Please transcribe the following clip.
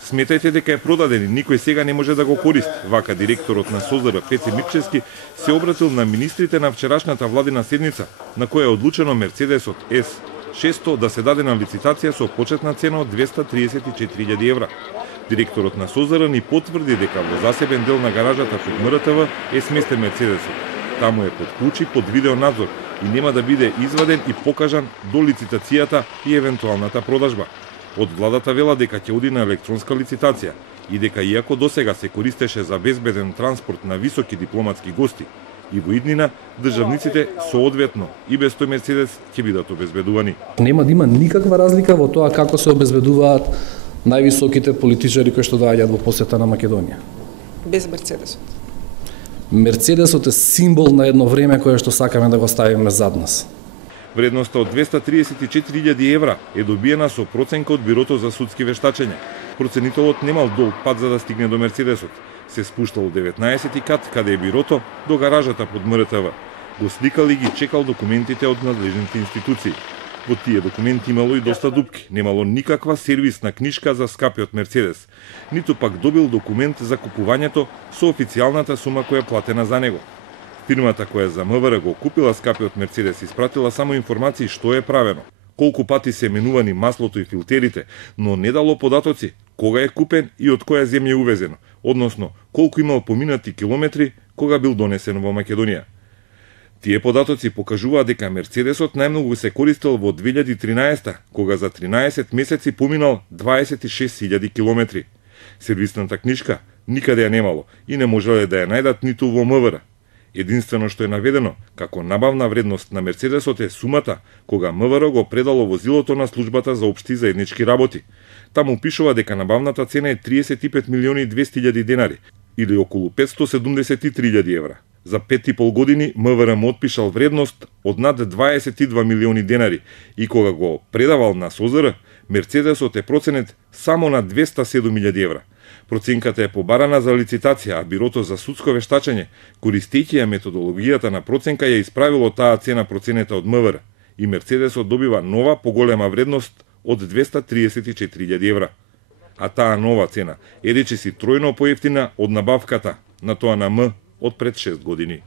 Сметајте дека е продаден и никој сега не може да го користи. Вака директорот на СОЗР Пеце Мирчевски се обратил на министрите на вчерашната владина седница, на која е одлучено Мерцедесот С600 да се даде на лицитација со почетна цена од 234.000 евра. Директорот на СОЗР ни потврди дека во засебен дел на гаражата под МРТВ е сместен Мерцедесот. Таму е под ключи, под видеонадзор и нема да биде изваден и покажан до лицитацијата и евентуалната продажба. Од владата вела дека ќе оди на електронска лицитација и дека иако досега се користеше за безбеден транспорт на високи дипломатски гости, и во иднина државниците соодветно и без тој Мерцедес ќе бидат обезбедувани. Нема да има никаква разлика во тоа како се обезбедуваат највисоките политичари кои што доаѓаат во посета на Македонија. Без Мерцедесот. Мерцедесот е символ на едно време кое што сакаме да го ставиме зад нас. Вредноста од 234.000 евра е добиена со проценка од Бирото за судски вештачења. Проценителот немал долг пат за да стигне до Мерцедесот. Се спуштал од 19 кат, каде е Бирото, до гаражата под МРТВ. Го сликал и ги чекал документите од надлежните институции. Во тие документи имало и доста дупки. Немало никаква сервисна книшка за скапиот Мерцедес. Ниту пак добил документ за купувањето со официјалната сума која е платена за него. Фирмата која за МВР го купила скапиот Мерцедес испратила само информации што е правено, колку пати се менувани маслото и филтерите, но не дало податоци кога е купен и од која земја е увезено, односно колку имал поминати километри кога бил донесен во Македонија. Тие податоци покажуваат дека Мерцедесот најмногу се користел во 2013, кога за 13 месеци поминал 26.000 километри. Сервисната книшка никаде ја немало и не можеле да ја најдат ниту во МВР. Единствено што е наведено како набавна вредност на Мерцедесот е сумата кога МВР го предало возилото на службата за општи заеднички работи. Таму пишува дека набавната цена е 35.200.000 денари или околу 573.000 евра. За 5,5 години МВР му отпишал вредност од над 22 милиони денари и кога го предавал на СОЗР, Мерцедесот е проценет само на 207.000 евра. Проценката е побарана за лицитација, а Бирото за судско вештачење, користејќи ја методологијата на проценка, ја исправило таа цена проценета од МВР и Мерцедесот добива нова поголема вредност од 234.000 евра. А таа нова цена е речиси тројно поевтина од набавката на тоа на М од пред 6 години.